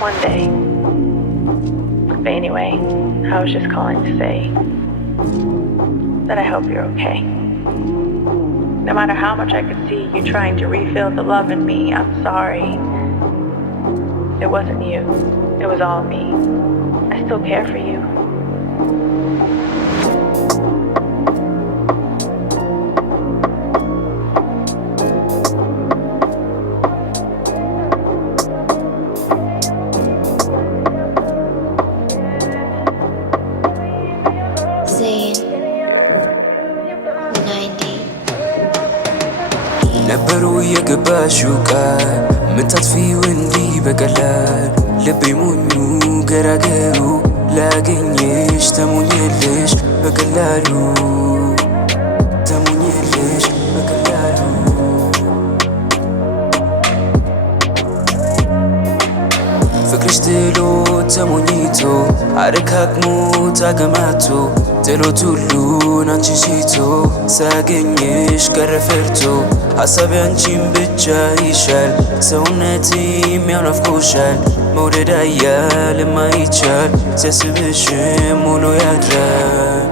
one day. But anyway, I was just calling to say that I hope you're okay. No matter how much I could see you trying to refill the love in me, I'm sorry. It wasn't you. It was all me. I still care for you. ነበሩ የገባሽው ቃል ምታጥፊው እንዲህ በቀላል ልቤ ሞኙ ገራገሩ ላገኘሽ ተሞኘልሽ በቀላሉ ተሞኘልሽ በቀላሉ ፍቅርሽ ጥሎ ተሞኝቶ አረካክሞ ታገማቶ ጥሎት ሁሉን አንቺን ሽቶ ሳገኝሽ ቀረ ፈርቶ ሐሳቤ አንቺን ብቻ ይሻል ሰውነቴም ያው ናፍቆሻል መውደድ አያል የማይቻል ሲያስብሽም ውሎ ያድራል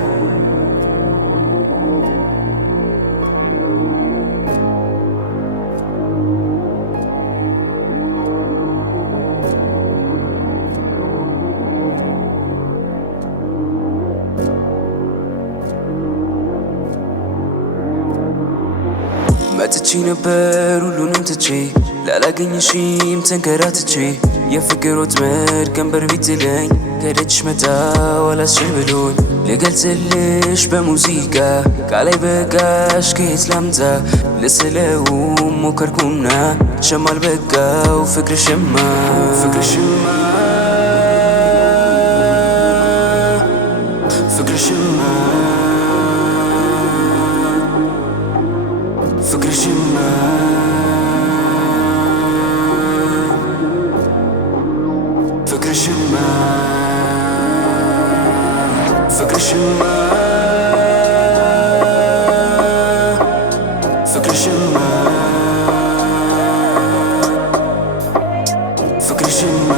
መጥቼ ነበር ሁሉንም ትቼ ላላገኝሽም ተንከራትቼ የፍቅር ወጥመድ ቀንበር ቢጥለኝ ከደጅሽ መጣሁ አላስችል ብሎኝ ልገልጽልሽ በሙዚቃ ቃላይ በቃሽ ከየት ላምጣ ልስለውም ሞከርኩና ሸማ አልበቃው ፍቅርሽማ ፍቅርሽማ ፍቅርሽማ ፍቅርሽማ ፍቅርሽማ ፍቅርሽማ ፍቅርሽማ ፍቅርሽማ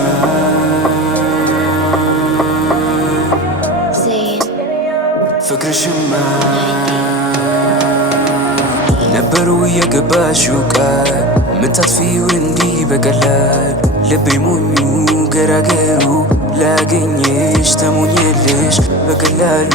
ፍቅርሽማ ነበሩ የገባሽው ቃል ምታጥፊው እንዲህ በቀላል ልቤ ሞኙ ገራገሩ ላገኘሽ ተሞኘልሽ በቀላሉ